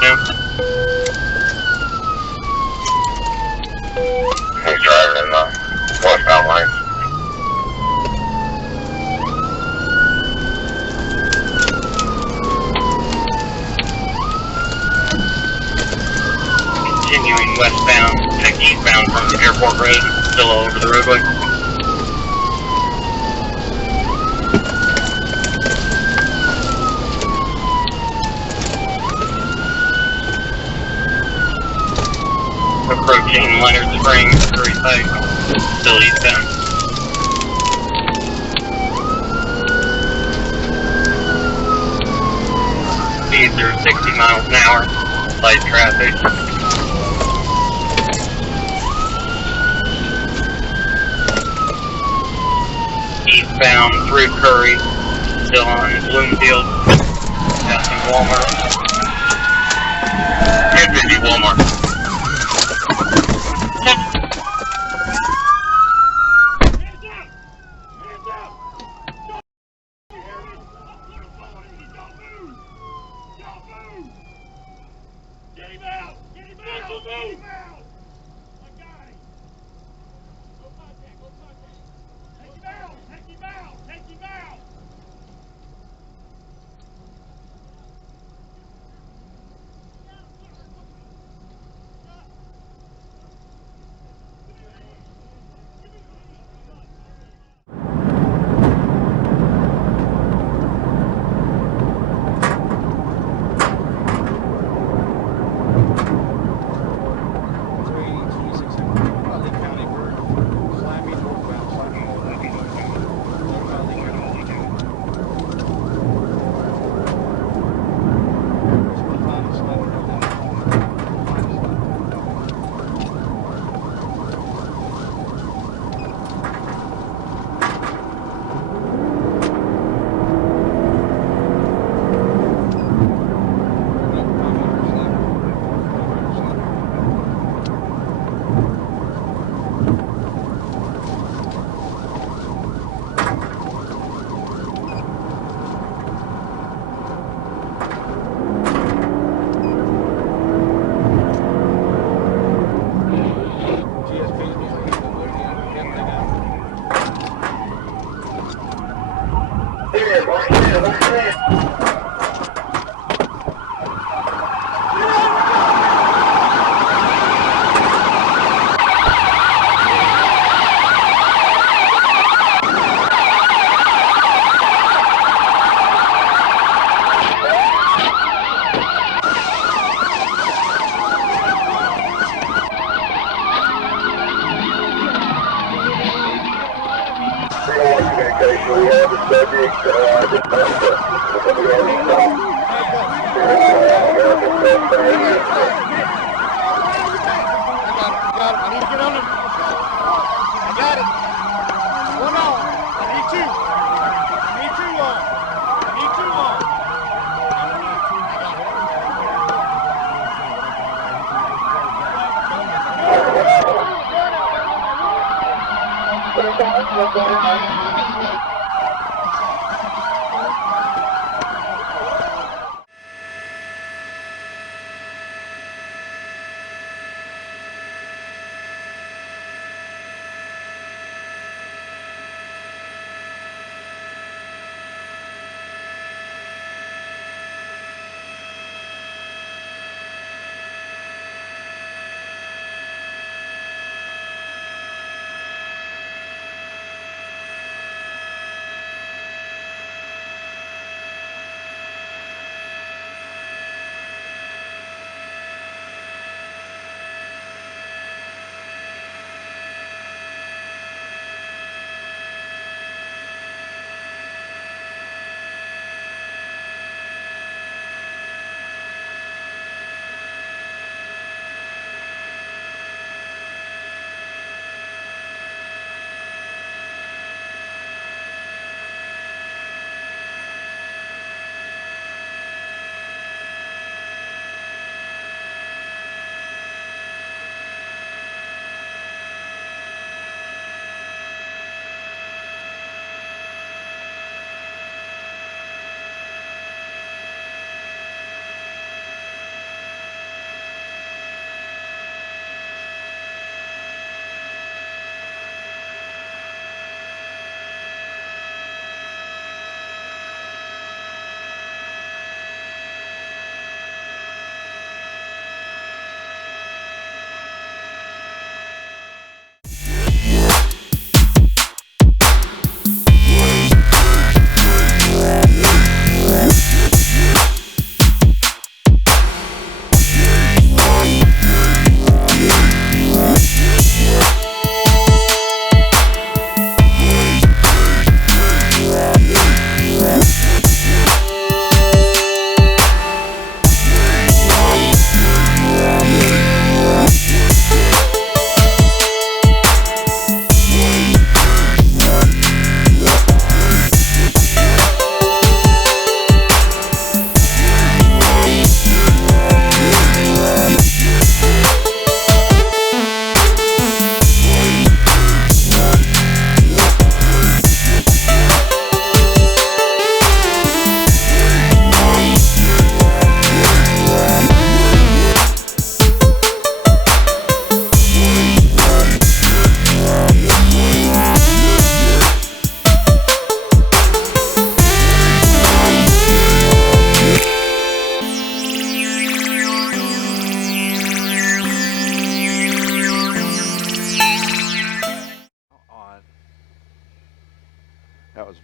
road now. He's driving in the westbound lane. Continuing westbound, eastbound from Airport Road, still over the roadway. Approaching Leonard Springs, Pike, still eastbound. Speeds are 60 miles an hour, light traffic. Eastbound through Curry, still on Bloomfield, passing Walmart. 1050 Walmart.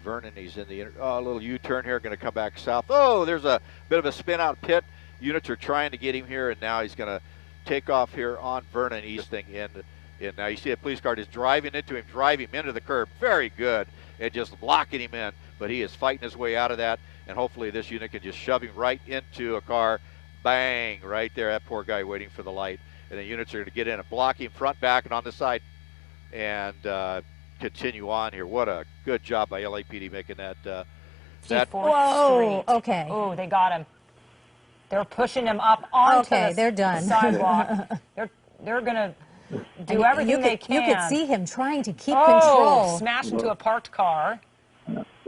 Vernon. He's in the little U-turn here, going to come back south. Oh, there's a bit of a spin out pit. Units are trying to get him here, and now he's going to take off here on Vernon Easting. And now you see a police car is driving into him, driving him into the curb. Very good, and just locking him in. But he is fighting his way out of that, and hopefully this unit can just shove him right into a car. Bang, right there. That poor guy waiting for the light. And the units are going to get in and block him front, back, and on the side, and continue on here. What a good job by LAPD making that. Whoa, okay. Oh, they got him. They're pushing him up onto they're done. the sidewalk. They're going to do everything they can. You could see him trying to keep control. Smash into a parked car.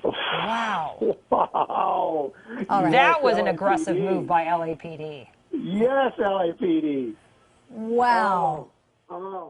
Wow. Wow. All right. That was an aggressive move by LAPD. Yes, LAPD. Wow. Oh.